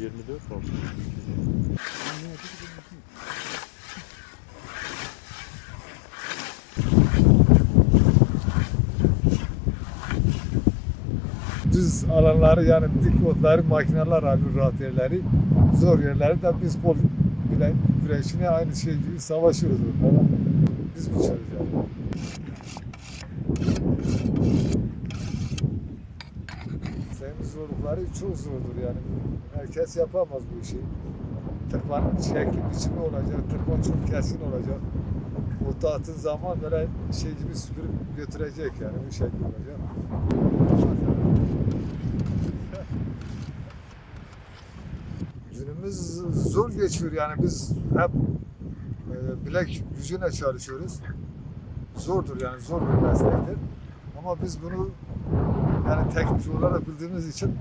24 oldu. düz alanları yani dik otları makineler alıyor rahat yerleri. Zor yerleri de biz kol bile güreşine aynı şey gibi savaşıyoruz. Biz biçiyoruz yani. Zorlukları çok zordur yani. Herkes yapamaz bu işi. Tırpanın şekli biçimi olacak, tırpan çok keskin olacak. Ota attığın zaman böyle şey gibi süpürüp götürecek yani bu şekil olacak. Günümüz zor geçiyor yani biz hep e, bilek gücüne çalışıyoruz. Zordur yani zor bir meslektir. Ama biz bunu yani teknik olarak bildiğimiz için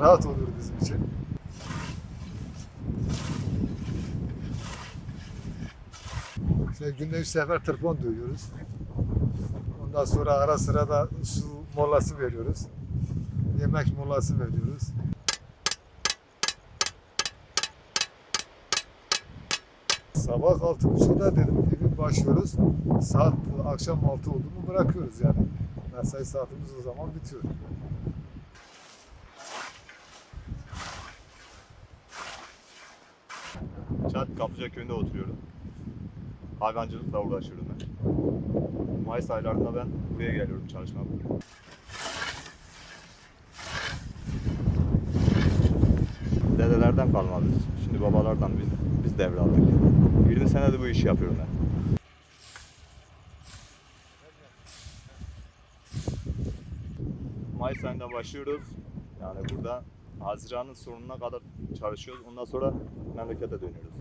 rahat olur bizim için. İşte günde üç sefer tırpon dövüyoruz. Ondan sonra ara sıra da su molası veriyoruz. Yemek molası veriyoruz. Sabah altı buçukta dedim gibi başlıyoruz. Saat akşam altı oldu mu bırakıyoruz yani. Mesai saatimiz o zaman bitiyor. Çat Kaplıca köyünde oturuyorum. Hayvancılıkla uğraşıyorum ben. Mayıs aylarında ben buraya geliyorum çalışmaya. Dedelerden kalma biz. Şimdi babalardan biz, biz devraldık. 20 senedir bu işi yapıyorum ben. Ayında başlıyoruz. Yani burada Haziran'ın sonuna kadar çalışıyoruz. Ondan sonra memlekete dönüyoruz.